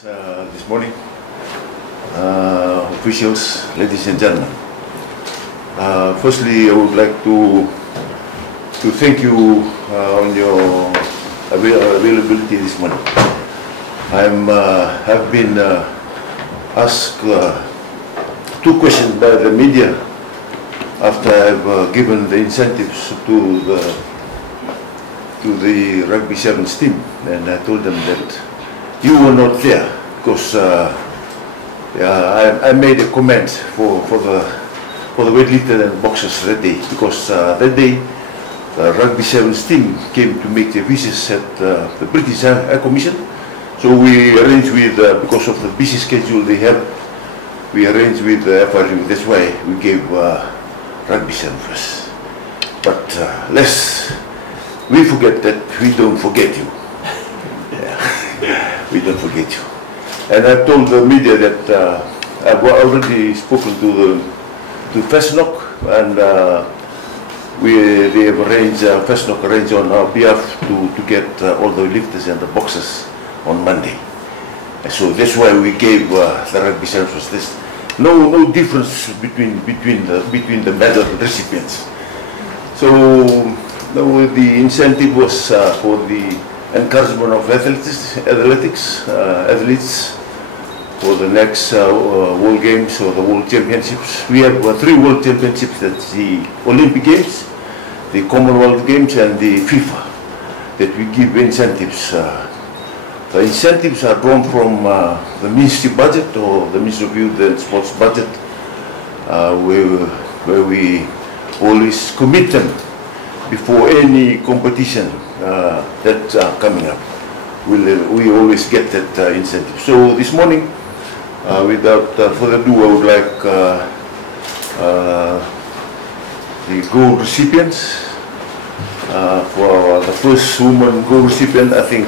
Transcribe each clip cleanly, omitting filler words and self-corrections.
This morning, officials, ladies and gentlemen. Firstly, I would like to thank you on your availability this morning. Have been asked two questions by the media after I've given the incentives to the Rugby Sevens team, and I told them that you were not there because I made a comment for the weightlifter and boxers that day, because that day the Rugby Sevens team came to make their visits at the British High Commission. So we arranged with, because of the busy schedule they have, we arranged with the FRU. That's why we gave Rugby Sevens first. But lest we forget that we don't forget you. We don't forget you. And I've told the media that I've already spoken to FESNOC, and they have arranged, FESNOC arranged on our behalf to get all the lifters and the boxers on Monday. And so that's why we gave the Rugby Sevens. There's no difference between the medal recipients. So the incentive was for the encouragement of athletes for the next World Games or the World Championships. We have 3 World Championships. That's the Olympic Games, the Commonwealth Games, and the FIFA, that we give incentives. The incentives are drawn from the ministry budget or the Ministry of Youth and Sports budget, where we always commit them before any competition that's coming up. We always get that incentive. So this morning, without further ado, I would like the gold recipients. For the first woman gold recipient, I think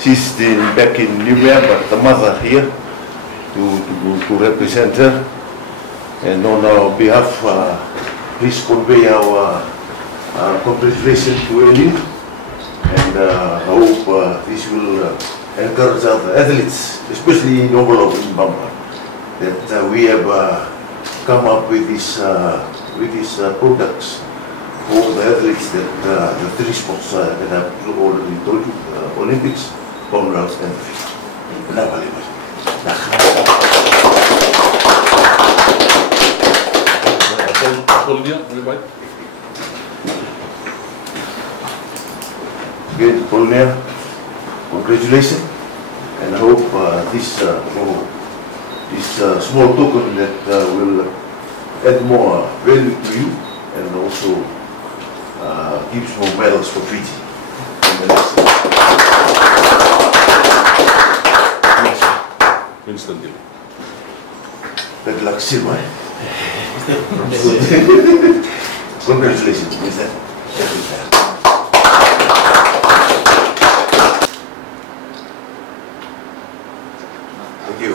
she's back in Libya, but the mother here to represent her. And on our behalf, please convey our congratulations to Elin. And I hope this will encourage other athletes, especially in Nobolo in Bamba, that we have come up with these products for the athletes, that the 3 sports that I've already told you, Olympics, Commonwealth, and FIFA. Again, Paulina, congratulations, and I hope this small token that will add more value to you, and also gives more medals for Fiji. Instantly. Good luck, Silva. Congratulations, Mr. Thank you.